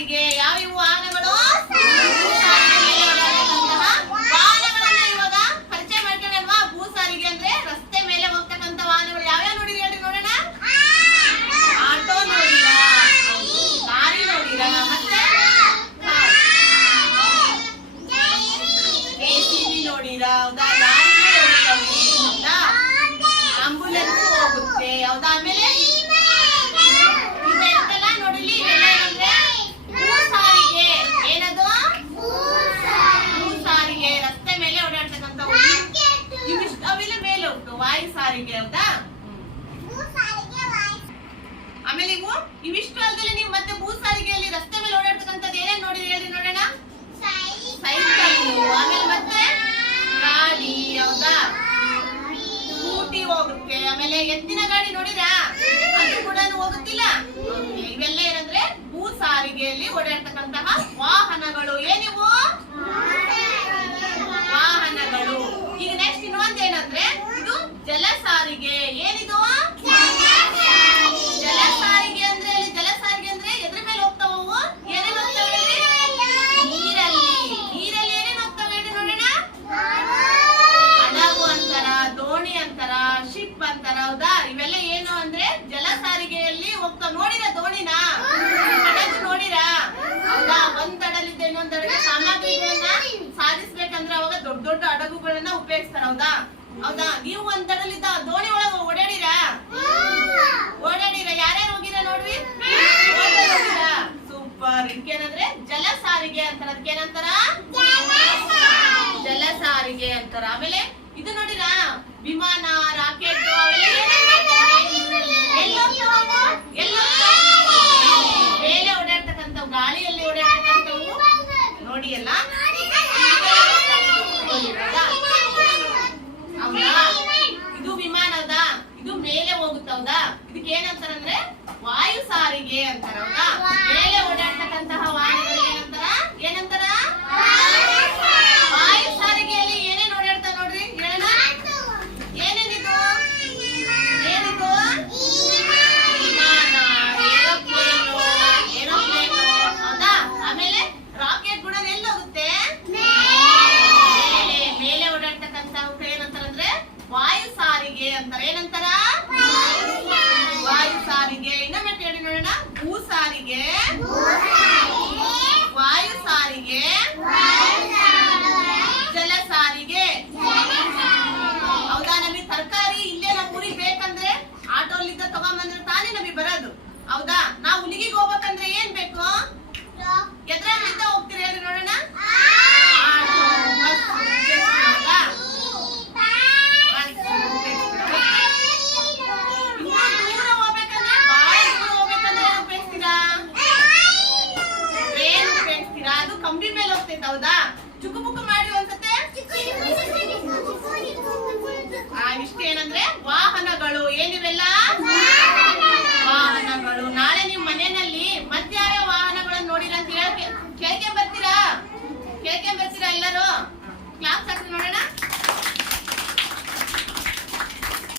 ಸಾರಿಗೆ. ಯಾವ ವಾಹನಗಳು? ವಾಹನಗಳನ್ನ ಇವಾಗ ಪರಿಚಯ ಮಾಡ್ಕೊಳ್ಳಲ್ವಾ? ಭೂ ಸಾರಿಗೆ ಅಂದ್ರೆ ರಸ್ತೆ ಮೇಲೆ ಹೋಗ್ತಕ್ಕಂತ ವಾಹನಗಳು ಯಾವ್ಯಾವ ನೋಡಿರಿ ಹೇಳ್ರಿ ನೋಡೋಣ. ಆಟೋ ನೋಡಿರಾ, ಲಾರಿ ನೋಡಿರಾ, ಮತ್ತೆ JCB ನೋಡಿರಾ, ಹೌದಾ? ಲಾರಿ ನೋಡಿರಾ, ಆಂಬುಲೆನ್ಸ್ ಹೋಗುತ್ತೆ, ಹೌದಾ? ಆಮೇಲೆ ಇದೆಲ್ಲ ನೋಡಿಲಿ. ಇವೆಲ್ಲ ಏನಂದ್ರೆ ಭೂ ಸಾರಿಗೆ. ಏನದು? ಭೂ ಸಾರಿಗೆ, ರಸ್ತೆ ಮೇಲೆ ಓಡಾಡ್ತಕ್ಕಂಥವು. ಇವಿಷ್ಟು ಅವೆಲ್ಲ ಮೇಲೆ ಉಂಟು ವಾಯು ಸಾರಿಗೆ, ಹೌದಾ? ಆಮೇಲೆ ಇವಿಷ್ಟು ಅಲ್ದಲ್ಲಿ ನೀವು ಮತ್ತೆ ಭೂ ಸಾರಿಗೆಯಲ್ಲಿ ರಸ್ತೆ ಮೇಲೆ ಓಡಾಡ್ತಕ್ಕಂಥದ್ದು ಏನೇನ್ ನೋಡಿ ಹೇಳಿ ನೋಡೋಣ. ಸೈಕಲ್, ಆಮೇಲೆ ಮತ್ತೆ ಗಾಡಿ, ಹೌದಾ? ಸ್ಕೂಟಿ ಹೋಗುತ್ತೆ, ಆಮೇಲೆ ಎತ್ತಿನ ಗಾಡಿ ನೋಡಿರಾ? ಅದು ಕೂಡ ಹೋಗುತ್ತಿಲ್ಲ. ಇವೆಲ್ಲ ಏನಂದ್ರೆ ಭೂ ಸಾರಿಗೆಯಲ್ಲಿ ಓಡಾಡ್ತಕ್ಕಂತಹ ವಾಹನಗಳು. ಏನಿವು? ವಾಹನಗಳು. ಈಗ ನೆಕ್ಸ್ಟ್ ಇನ್ನೊಂದು ಏನಂದ್ರೆ ಇದು ಜಲ ಸಾರಿಗೆ. ಏನಿದು? ಜಲ ಸಾರಿಗೆ ಅಂದ್ರೆ ಇಲ್ಲಿ ಜಲ ಸಾರಿಗೆ ಅಂದ್ರೆ ಎದ್ರ ಮೇಲೆ ಹೋಗ್ತಾವು? ಏನೇನು ಹೋಗ್ತವೆ? ನೀರಲ್ಲಿ. ನೀರಲ್ಲಿ ಏನೇನು ಹೋಗ್ತವೆ ಹೇಳಿ ನೋಡೋಣ. ಹಡಗು ಅಂತಾರ, ದೋಣಿ ಅಂತಾರ, ಶಿಪ್ ಅಂತಾರ, ಹೌದಾ? ಇವೆಲ್ಲ ಏನು ಅಂದ್ರೆ ಜಲ ಸಾರಿಗೆಯಲ್ಲಿ ಹೋಗ್ತಾವ. ನೋಡಿರ ದೋಣಿನ? ಹಡಗು ನೋಡಿರಾ? ಹೌದಾ? ಒಂದ್ ದಡಲಿದ್ದ ಇನ್ನೊಂದ್ ದಡಕ್ಕೆ ಸಾಮಗ್ರಿಗಳನ್ನ ಸಾಧಿಸ್ಬೇಕಂದ್ರೆ ಅವಾಗ ದೊಡ್ಡ ದೊಡ್ಡ ಹಡಗುಗಳನ್ನ ಉಪಯೋಗಿಸ್ತಾರ, ಹೌದಾ? ಹೌದಾ? ನೀವು ಒಂದ್ ದಡಲಿದ್ದ ದೋಣಿ ಒಳಗ ಓಡಾಡಿರಾ? ಯಾರ್ಯಾರು ಹೋಗಿರ ನೋಡ್ರಿ? ಸೂಪರ್. ಇದಕ್ಕೇನಂದ್ರೆ ಜಲ ಸಾರಿಗೆ ಅಂತಾರ. ಅದಕ್ಕೇನಂತಾರ? ಜಲ ಸಾರಿಗೆ ಅಂತಾರ. ಆಮೇಲೆ ಇದು ನೋಡಿರಾ? ವಿಮಾನ, ರಾಕೆಟ್, ಮೇಲೆ ಓಡಾಡ್ತಕ್ಕಂಥವು, ಗಾಳಿಯಲ್ಲಿ ಓಡಾಡ್ತಕ್ಕಂಥವು ನೋಡಿ ಎಲ್ಲ. ಹೌದಾ? ಇದು ವಿಮಾನ, ಹೌದಾ? ಇದು ಮೇಲೆ ಹೋಗುತ್ತೌದಾ? ಇದಕ್ಕೆ ಏನಂತಾರಂದ್ರೆ ವಾಯು ಸಾರಿಗೆ ಅಂತಾರ, ಹೌದಾ? ಮೇಲೆ ಓಡಾಡ್ತಕ್ಕಂತಹ ವಾಹನಗಳು ಏನಂತಾರ? ಏನಂತಾರ? ವಾಯು ಸಾರಿಗೆಯಲ್ಲಿ ಏನೇನ್ ಓಡಾಡ್ತಾವ ನೋಡ್ರಿ ಹೇಳೋಣ. ಏನೇನಿದು? ಏನಿದು? ವಿಮಾನ, ಏರೋಪ್ಲೇನು, ಹೌದಾ? ಆಮೇಲೆ ರಾಕೆಟ್ ಕೂಡ ಎಲ್ಲಿ ಹೋಗುತ್ತೆ? ಮೇಲೆ ಓಡಾಡ್ತಕ್ಕಂಥವು ಏನಂತಾರಂದ್ರೆ ವಾಯು ಸಾರಿಗೆ ಅಂತಾರೆ. ಏನಂತಾರ?